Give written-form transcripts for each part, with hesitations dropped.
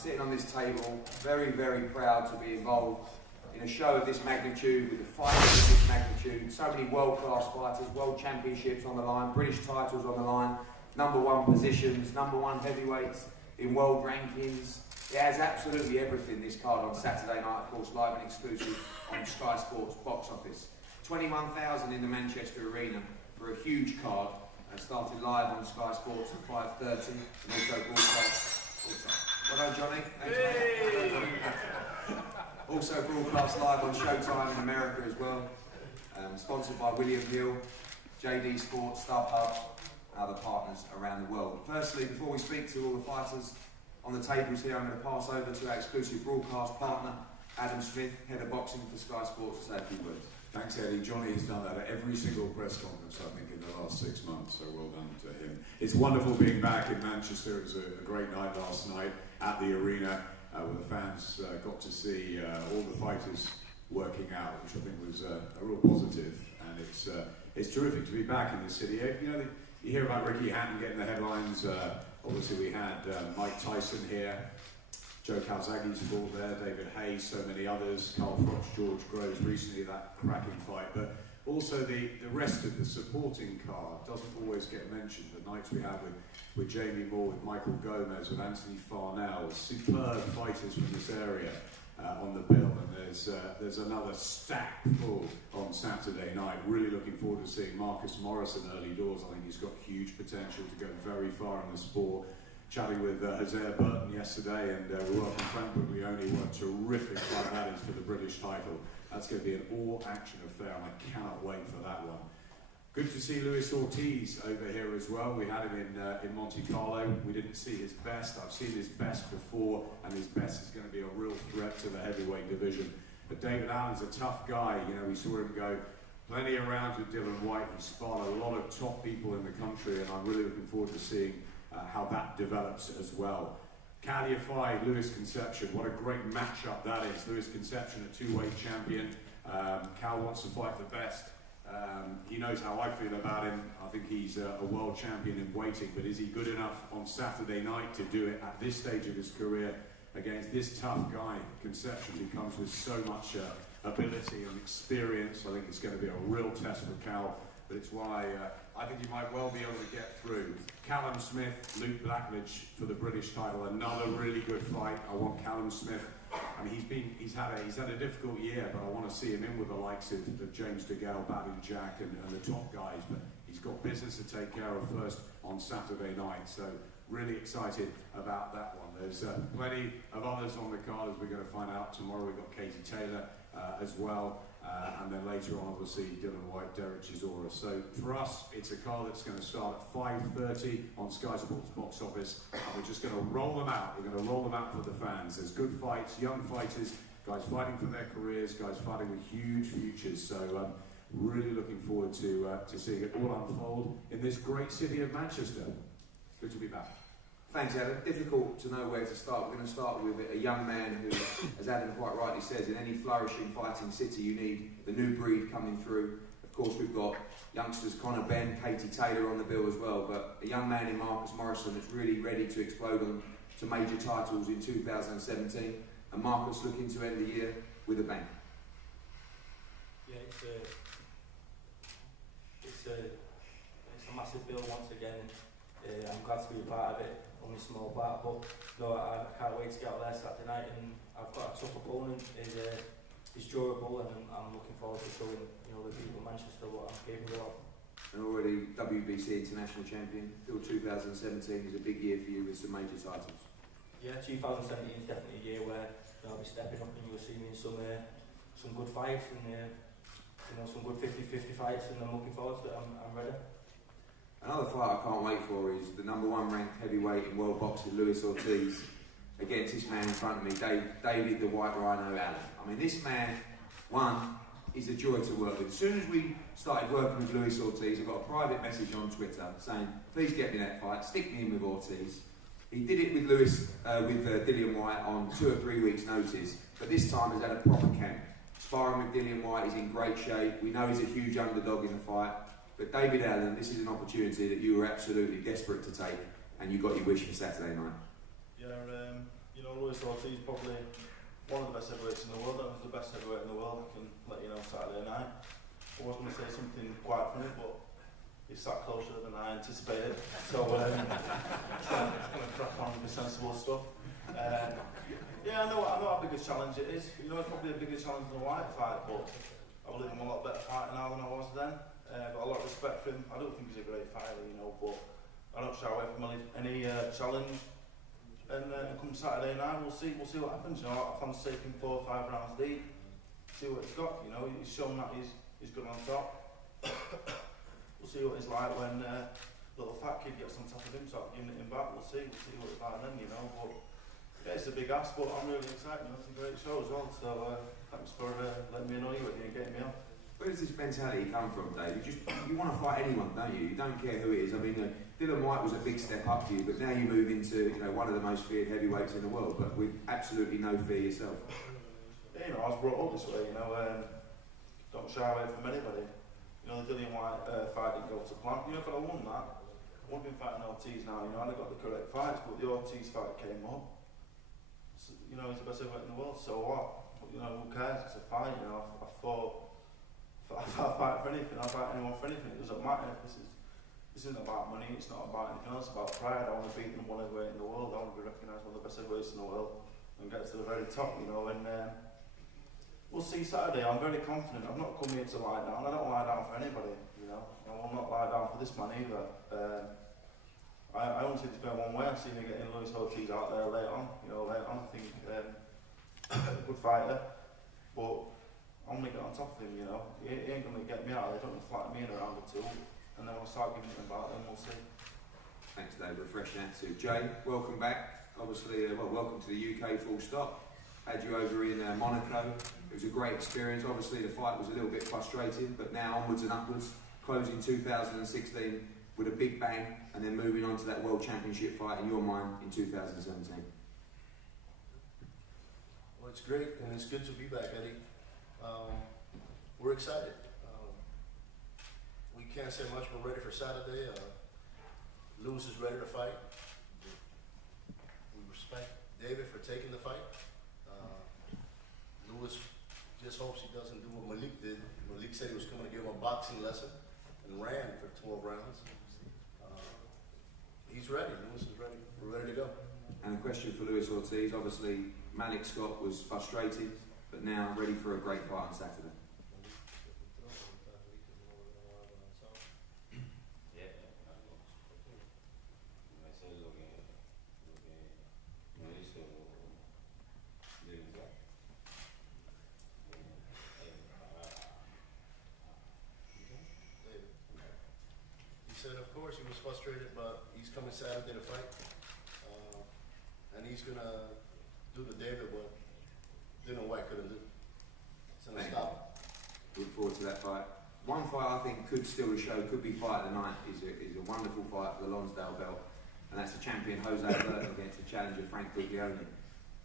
sitting on this table, very, very proud to be involved in a show of this magnitude, with a fight of this magnitude, so many world-class fighters, world championships on the line, British titles on the line, #1 positions, #1 heavyweights in world rankings. It has absolutely everything, this card on Saturday night, of course, live and exclusive on Sky Sports box office. 21,000 in the Manchester Arena for a huge card. Started live on Sky Sports at 5:30 and also broadcast. Well done, Johnny. Thanks, mate. Also broadcast live on Showtime in America as well. Sponsored by William Hill, JD Sports, StubHub, and other partners around the world. Firstly, before we speak to all the fighters on the tables here, I'm going to pass over to our exclusive broadcast partner, Adam Smith, head of boxing for Sky Sports, to say a few words. Thanks, Eddie. Johnny has done that at every single press conference, I think, in the last 6 months, so well done to him. It's wonderful being back in Manchester. It was a great night last night at the arena, where the fans got to see all the fighters working out, which I think was a real positive, and it's terrific to be back in the city. You know, you hear about Ricky Hatton getting the headlines. Obviously, we had Mike Tyson here, Joe Calzaghe's fought there, David Hayes, so many others, Carl Froch, George Groves, recently that cracking fight. But also the rest of the supporting card doesn't always get mentioned. The nights we have with Jamie Moore, with Michael Gomez, with Anthony Farnell, superb fighters from this area on the bill. And there's another stack full on Saturday night. Really looking forward to seeing Marcus Morrison early doors. I think he's got huge potential to go very far in the sport. Chatting with Hosea Burton yesterday, and we welcome Frank Bugglioni. What a terrific fight that is for the British title. That's going to be an all-action affair, and I cannot wait for that one. Good to see Luis Ortiz over here as well. We had him in Monte Carlo. We didn't see his best. I've seen his best before, and his best is going to be a real threat to the heavyweight division. But David Allen's a tough guy. You know, we saw him go plenty of rounds with Dylan White. He sparred a lot of top people in the country, and I'm really looking forward to seeing how that develops as well. Kal Yafai, Lewis Conception, what a great matchup that is. Lewis Conception, a two-weight champion. Kal wants to fight the best. He knows how I feel about him. I think he's a world champion in weighting, but is he good enough on Saturday night to do it at this stage of his career against this tough guy? Conception, who comes with so much ability and experience. I think it's going to be a real test for Kal, but it's why I think he might well be able to get through. Callum Smith, Luke Blackledge for the British title, another really good fight. I want Callum Smith. I mean, he's had a difficult year, but I want to see him in with the likes of James DeGale, Badou Jack, and the top guys. But he's got business to take care of first on Saturday night. So really excited about that one. There's plenty of others on the card, as we're going to find out tomorrow. We've got Katie Taylor as well. And then later on, obviously, Dylan White, Derek Chisora. So for us, it's a card that's going to start at 5:30 on Sky Sports box office. And we're just going to roll them out. We're going to roll them out for the fans. There's good fights, young fighters, guys fighting for their careers, guys fighting with huge futures. So really looking forward to seeing it all unfold in this great city of Manchester. Good to be back. Thanks, Adam. Difficult to know where to start. We're going to start with a young man who, as Adam quite rightly says, in any flourishing fighting city, you need the new breed coming through. Of course, we've got youngsters Conor Benn, Katie Taylor on the bill as well, but a young man in Marcus Morrison that's really ready to explode on to major titles in 2017, and Marcus looking to end the year with a bang. Yeah, it's a massive bill once again. I'm glad to be a part of it. Only a small part, but no, I can't wait to get out there Saturday night, and I've got a tough opponent. He's durable, and I'm looking forward to showing the people of Manchester what I'm capable of. And already WBC international champion. Till 2017 is a big year for you with some major titles. Yeah, 2017 is definitely a year where I'll be stepping up, and you'll see me in some good fights, and some good 50-50 fights, and I'm looking forward to it. I'm ready. Another fight I can't wait for is the #1 ranked heavyweight in world boxing, Luis Ortiz, against this man in front of me, David the White Rhino Allen. I mean, this man, one, is a joy to work with. As soon as we started working with Luis Ortiz, I got a private message on Twitter saying, please get me that fight, stick me in with Ortiz. He did it with Dillian White on 2 or 3 weeks' notice, but this time has had a proper camp. Sparring with Dillian White, he's in great shape. We know he's a huge underdog in the fight. But David Allen, this is an opportunity that you were absolutely desperate to take, and you got your wish for Saturday night. Yeah, You know, Luis Ortiz is probably one of the best heavyweights in the world. That was the best heavyweight in the world. I can let you know Saturday night. I was going to say something quite funny, but he sat closer than I anticipated. So it's going to crack on with the sensible stuff. Yeah, I know how big a challenge it is. You know, it's probably a bigger challenge than a White fight, but I believe I'm a lot better fighter now than I was then. I've got a lot of respect for him. I don't think he's a great fighter, you know, but I don't shy away from any challenge. And come Saturday night, we'll see what happens. You know, I plan to take him 4 or 5 rounds deep, see what he's got. You know, he's shown that he's good on top. We'll see what he's like when little fat kid gets on top of him, start giving it him back. We'll see what it's like then, you know. But yeah, it's a big ask, but I'm really excited. You know, it's a great show as well. So thanks for letting me know you and getting me on. Where does this mentality come from, Dave? You want to fight anyone, don't you? You don't care who it is. I mean, Dylan White was a big step up for you, but now you move into one of the most feared heavyweights in the world, but with absolutely no fear yourself. Yeah, you know, I was brought up this way. You know, don't shy away from anybody. You know, the Dylan White fight didn't go to plan. You know, if I'd have won that, I wouldn't have been fighting Ortiz now. You know, I'd have got the correct fights, but the Ortiz fight came up. So, you know, he's the best heavyweight in the world. So what? But, you know, who cares? It's a fight. You know, I fought. I'll fight for anything, I'll fight anyone for anything, it doesn't matter. This isn't about money, it's not about anything else, it's about pride. I want to beat them one heavyweight in the world, I want to be recognised one of the best heavyweights in the world and get to the very top, you know. And we'll see Saturday, I'm very confident. I've not come here to lie down, I don't lie down for anybody, you know. I will not lie down for this man either. I only seem to go one way. I see me getting Luis Ortiz out there later on, I think a good fighter, but I'm going to get on top of him, you know. He ain't going to get me out, they don't flatten me in a round or two, and then I'll start giving him about, then we'll see. Thanks, Dave. Refreshing attitude. Jay, welcome back. Obviously, welcome to the UK, full stop. Had you over in Monaco. It was a great experience. Obviously, the fight was a little bit frustrating, but now onwards and upwards, closing 2016 with a big bang, and then moving on to that World Championship fight in your mind in 2017. Well, it's great, and it's good to be back, Eddie. We're excited. We can't say much. We're ready for Saturday. Lewis is ready to fight. We respect David for taking the fight. Lewis just hopes he doesn't do what Malik did. Malik said he was coming to give him a boxing lesson and ran for 12 rounds. He's ready. Lewis is ready. We're ready to go. And a question for Luis Ortiz. Obviously, Malik Scott was frustrated, but now ready for a great fight on Saturday. He said, of course, he was frustrated, but he's coming Saturday to fight, and he's gonna do to David what Dylan White couldn't do. He's gonna stop. Look forward to that fight. One fight I think could steal the show, could be fight of the night, is a wonderful fight for the Lonsdale belt, and that's the champion Hosea Burton against the challenger Frank Bugglioni.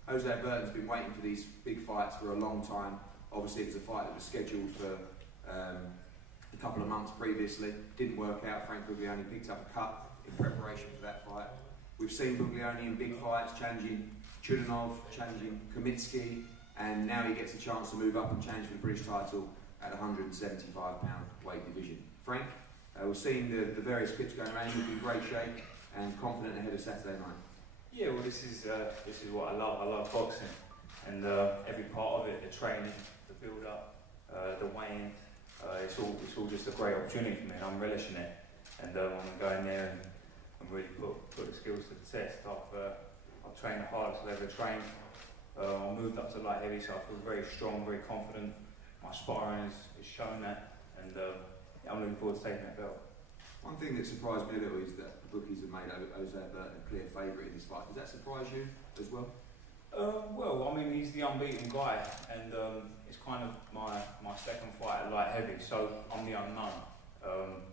Hosea Burton's been waiting for these big fights for a long time. Obviously, it was a fight that was scheduled for a couple of months previously. Didn't work out. Frank Bugglioni picked up a cut in preparation for that fight. We've seen Bugglioni in big fights, challenging Chudinov, challenging Kamitsky, and now he gets a chance to move up and challenge for the British title at the 175-pound weight division. Frank, we're seeing the various clips going around. You're in great shape and confident ahead of Saturday night. Yeah, well, this is what I love. I love boxing, and every part of it, the training, the build-up, the weighing. It's all just a great opportunity for me, and I'm relishing it. And I want to go in there and really put the skills to the test. I've trained the hardest I've ever trained. I moved up to light heavy, so I feel very strong, very confident. My sparring has shown that, and I'm looking forward to taking that belt. One thing that surprised me a little is that the bookies have made Hosea Burton a clear favourite in this fight. Does that surprise you as well? Well, I mean, he's the unbeaten guy, and it's kind of my second fight at light heavy, so I'm the unknown.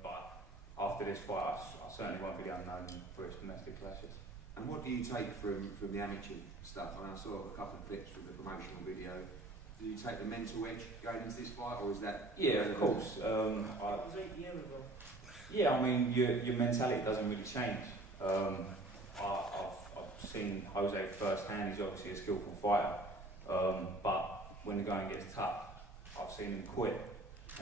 But after this fight, I certainly won't be the unknown in British domestic clashes. And what do you take from the amateur stuff? I mean, I saw a couple of clips with the promotional video. Do you take the mental edge going into this fight, or is that? Yeah, of course. That was 8 years ago. Yeah, I mean, your mentality doesn't really change. I've seen Jose firsthand. He's obviously a skillful fighter, but when the going gets tough, I've seen him quit.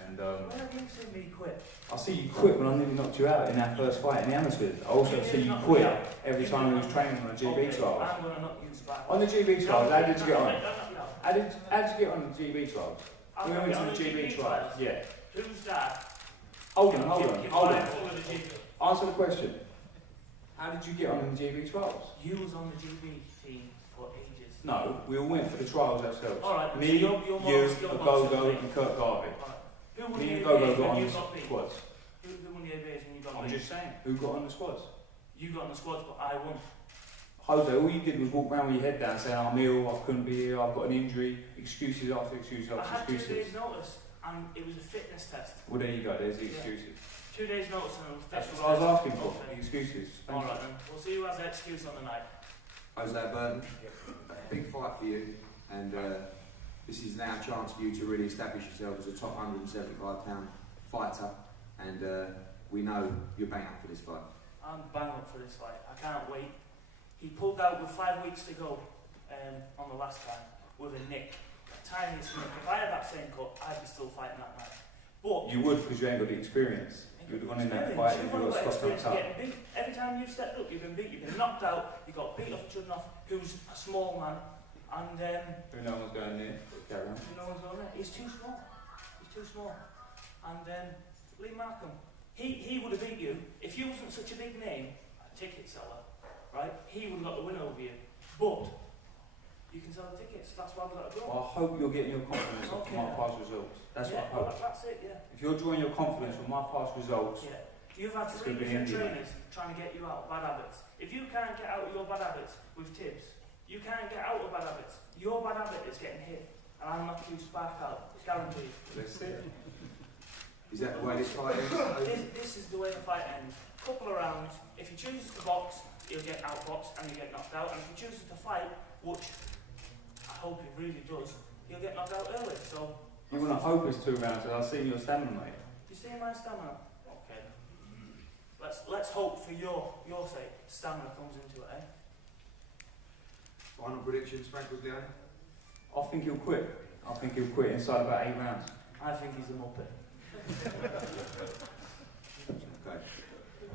And When have you seen me quit? I see you quit when I nearly knocked you out in our first fight in the Amateurs. I also see you quit every time he was training on the GB trials. I'm going to knock you back. On the GB trials, how did you get on? How How did you get on the GB trials? We went to the GB trials. Yeah. Who's that? Hold on. Answer the question. How did you get on in the GB trials? You was on the GB team for ages. No, we all went for the trials ourselves. Alright, Me, so you, you're Agogo, and Kurt Garvey. Who won Me the and ABAs Gogo got when on you the got beat? squads. Who won the ABAs when you got I'm beat? just saying, who got on the squads? You got on the squads, but I won. Jose, all you did was walk around with your head down saying, I'm ill, I couldn't be here, I've got an injury, excuses after excuses I after had 2 excuses. days notice, and it was a fitness test. Well, there you go, there's the Yeah. excuses. 2 days notice and a That's fitness what I was test. asking for, Okay. the excuses. Thank you. Alright then, we'll see who has the excuse on the night. Hosea Burton, big fight for you, and this is now a chance for you to really establish yourself as a top 175-pound fighter, and we know you're bang up for this fight. I'm bang up for this fight. I can't wait. He pulled out with 5 weeks to go on the last time with a nick, the tiniest nick. If I had that same cut, I'd be still fighting that night. But You would, because you ain't got the experience. You would have gone in that fight and you would have stopped experience that of getting beat. Every time you've stepped up, you've been beat. You've been knocked out. You got beat off Chudnoff, who's a small man, and Who no one's going near? Carry on. no one's on there. He's too small. He's too small. And Lee Markham, he would have beat you if you wasn't such a big name, a ticket seller, right? He would have got the win over you. But you can sell the tickets. That's why we've got to go. Well, I hope you're getting your confidence from Okay. my past results. That's yeah, what I hope. that's it. Yeah. If you're drawing your confidence from my past results, Yeah. You've had It's 3 gonna be different India. trainers trying to get you out of bad habits. If you can't get out of your bad habits with tips, you can't get out of bad habits. Your bad habit is getting hit, and I'll knock you spark out. It's guaranteed. that's it. Is that the way this fight ends? This is the way the fight ends. Couple of rounds. If he chooses to box, he'll get outboxed and he'll get knocked out. And if he chooses to fight, which I hope he really does, he'll get knocked out early. So You want to hope it's 2 rounds, and I've seen your stamina, mate. you see my stamina? Okay. Let's hope for your sake, stamina comes into it, eh? Final predictions, Frank Bugglioni? I think he'll quit. I think he'll quit inside about 8 rounds. I think he's a muppet. Okay.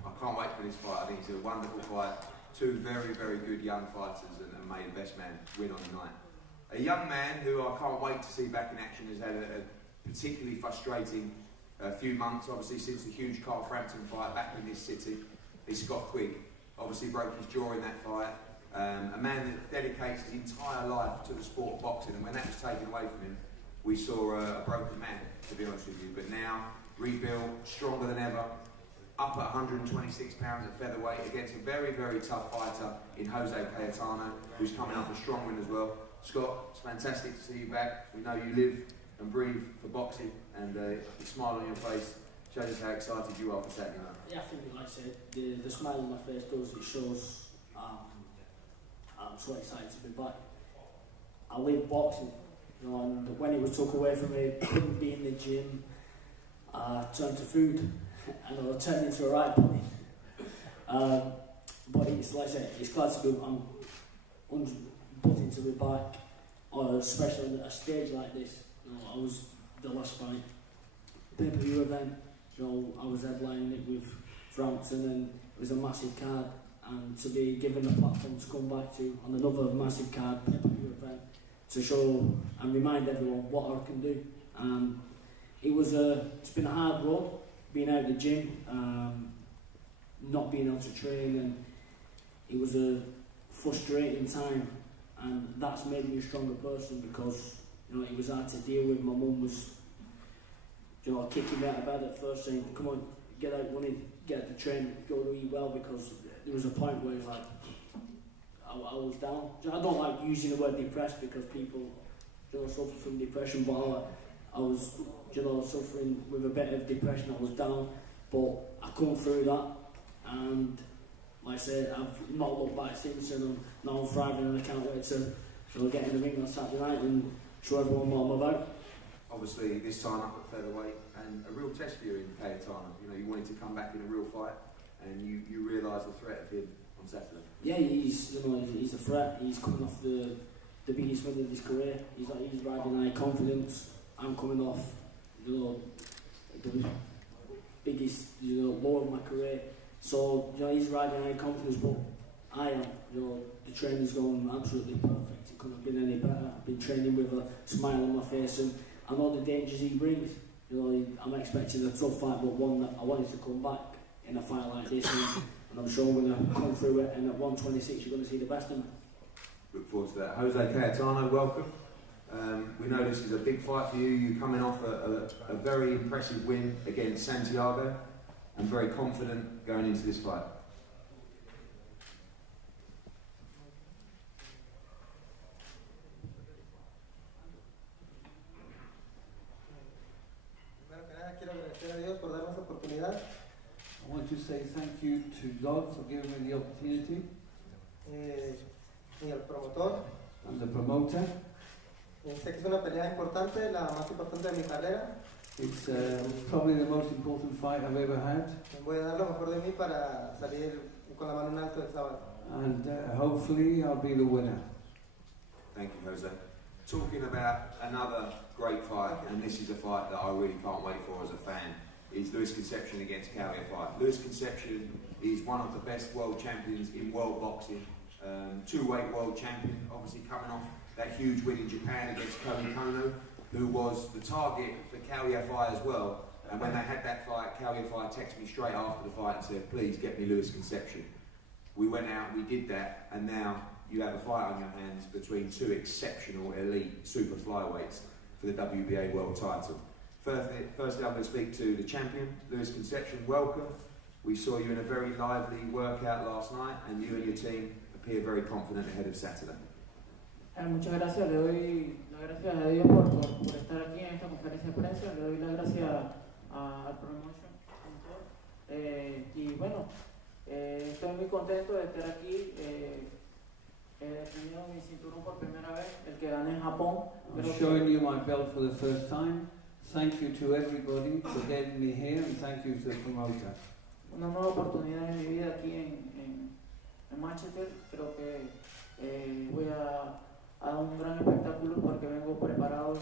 I can't wait for this fight. I think it's a wonderful fight. 2 very, very good young fighters, and may the best man win on the night. A young man who I can't wait to see back in action has had a particularly frustrating few months, obviously, since the huge Carl Frampton fight back in this city. Is Scott Quigg. Obviously broke his jaw in that fight. A man that dedicates his entire life to the sport of boxing, and when that was taken away from him, we saw a broken man, to be honest with you. But now, rebuilt, stronger than ever, up at 126 pounds at featherweight against a very, very tough fighter in Jose Cayetano, who's coming off a strong win as well. Scott, it's fantastic to see you back. We know you live and breathe for boxing, and the smile on your face shows us how excited you are for Saturday night. Yeah, I think, like I said, the smile on my face does, it shows I'm so excited to be back. I live boxing, you know, and when it was took away from me, couldn't be in the gym, turned to food, and I turned into a right bunny. But it's, like I said, it's glad to be, I'm buzzing to be back, especially at a stage like this. You know, I was the last fight, pay-per-view event, you know, I was headlining it with Frampton, and it was a massive card, and to be given a platform to come back to on another massive card, pay-per-view event, to show and remind everyone what I can do. It's been a hard road, being out of the gym, not being able to train, and it was a frustrating time, and that's made me a stronger person, because, you know, it was hard to deal with. My mum was, you know, kicking me out of bed at first, saying, come on, get out running, get out to train, go to eat well, because there was a point where it was like, I was down. I don't like using the word depressed, because people, you know, suffer from depression, but I was, you know, suffering with a bit of depression. I was down, but I come through that, and like I said, I've not looked back since, and now I'm thriving, and I can't wait to, you know, get in the ring on Saturday night and show everyone what I'm about. Obviously, this time up at featherweight, and a real test for you in Cayetano. You know, you wanted to come back in a real fight, and you realised the threat of him on on Saturday? Yeah, he's a threat. He's coming off the biggest win of his career. He's riding high confidence. I'm coming off the biggest low of my career. So he's riding high confidence, but I am. The training's going absolutely perfect. It couldn't have been any better. I've been training with a smile on my face, and I know the dangers he brings. I'm expecting a tough fight, but one that I wanted to come back in a fight like this, and I'm sure I'm going to come through it. And at 126, you're going to see the best of me. Look forward to that. Jose Cayetano, welcome. We know this is a big fight for you. You're coming off a very impressive win against Santiago, and very confident going into this fight. I want to say thank you to God for giving me the opportunity. Y el promotor. And the promoter. Sé que es una pelea importante, la más importante de mi carrera. It's probably the most important fight I've ever had. Voy a dar lo mejor de mí para salir con la mano en alto el sábado. And hopefully I'll be the winner. Thank you, Jose. Talking about another great fight, and this is a fight that I really can't wait for as a fan, is Luis Concepcion against Kal Yafai. Luis Concepcion is one of the best world champions in world boxing, two-weight world champion, obviously coming off that huge win in Japan against Cody Kono, who was the target for Kal Yafai as well. And when they had that fight, Kal Yafai texted me straight after the fight and said, please get me Luis Concepcion. We went out, we did that, and now you have a fight on your hands between two exceptional elite super flyweights for the WBA world title. Firstly, I'm going to speak to the champion, Luis Concepcion. Welcome. We saw you in a very lively workout last night, and you and your team appear very confident ahead of Saturday. Muchas gracias, le doy las gracias a Dios por estar aquí en esta conferencia de prensa, le doy las gracias al promotion y bueno, estoy muy contento de estar aquí, he defendido mi cinturón por primera vez, el que gané en Japón. I'm showing you my belt for the first time. Thank you to everybody for getting me here, and thank you to the promoter. Una nueva oportunidad en mi vida aquí en Manchester. Creo que voy a dar un gran espectáculo porque vengo preparado,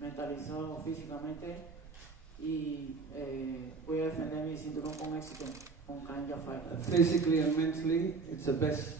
mentalizado físicamente y voy a defender mi cinturón con éxito con Kal Yafai. Physically and mentally, it's the best